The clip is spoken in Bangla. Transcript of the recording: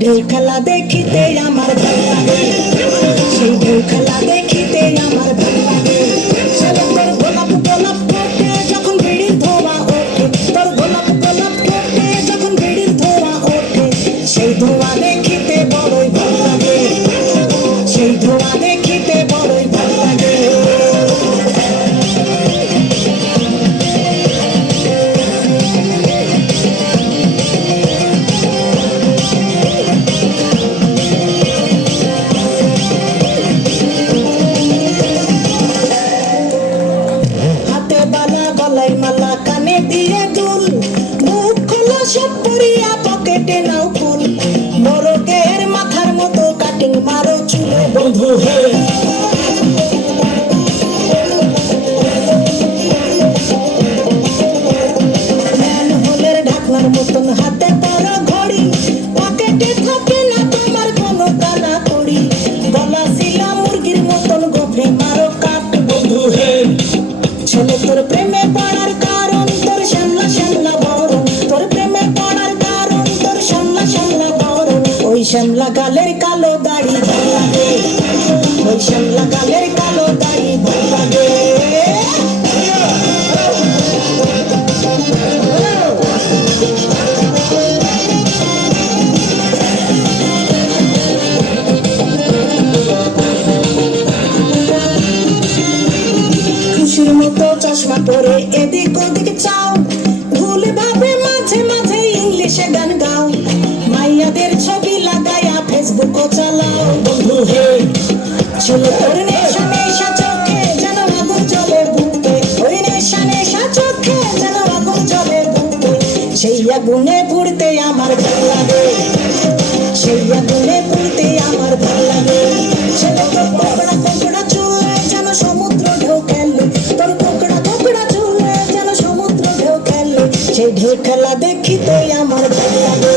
ঢেউ খেলা দেখিতে আমার ভালো লাগে, সেই ঢেউ খেলা দেখিতে আমার ভালো লাগে। শালা তোর গোলাপ গোলাপ ফোটে যখন বিড়ির ধোঁয়া ওঠে, তোর গোলাপ গোলাপ ফোটে যখন বিড়ির ধোঁয়া ওঠে, সেই ধোঁয়া দেখিতে বড়ই ভালো লাগে, সেই ধোঁয়া দেখিতে বড়ই ভালো লাগে। গলায় মালা কানে দিয়ে দুল, মুখ খোলা সব পরিয়া পকেটে নাও ফুল, বড়কের মাথার মতো কাটিং মারো চুলে বন্ধু হে। ম্যানহোলের ঢাকনার মতন হাতে পরা ঘড়ি, পকেটে থাকে না তোমার কোনো কানা কড়ি, গলা শিলা মুরগির মতন গোফে মারো কাট বন্ধু হে। ছেলে তোর প্রেমে পড়ার কারণ তোর শ্যামলা শ্যামলা বরণ, তোর প্রেমে পড়ার কারণ তোর শ্যামলা শ্যামলা বরণ, ওই শ্যামলা গালের কালো দাড়ি ভালো লাগে, ওই শ্যামলা গালের কালো দাড়ি ভালো লাগে। খুশির মতো চশমা পরে এদিক ওদিক চাও, ভুল ভাবে মাঝে মাঝে ইংলিশে গান গাও, মাইয়াদের ছবি লাগায়া ফেসবুকও চালাও বন্ধু হে। ছেলে তোর নেশা নেশা চোখে যেন আগুন জ্বলে বুকে, ওই নেশা নেশা চোখে যেন আগুন জ্বলে বুকে, সেই আগুনে পুড়তে আমার ভালো লাগে, সেই আগুনে পুড়তে আমার ভালো লাগে। ছেলে তোর কোকড়া কোকড়া চুলে যেন সমুদ্র ঢেউ খেলে, তোর কোকড়া কোকড়া চুলে যেন সমুদ্র ঢেউ খেলে, সেই ঢেউ খেলা দেখিতে আমার ভালো লাগে।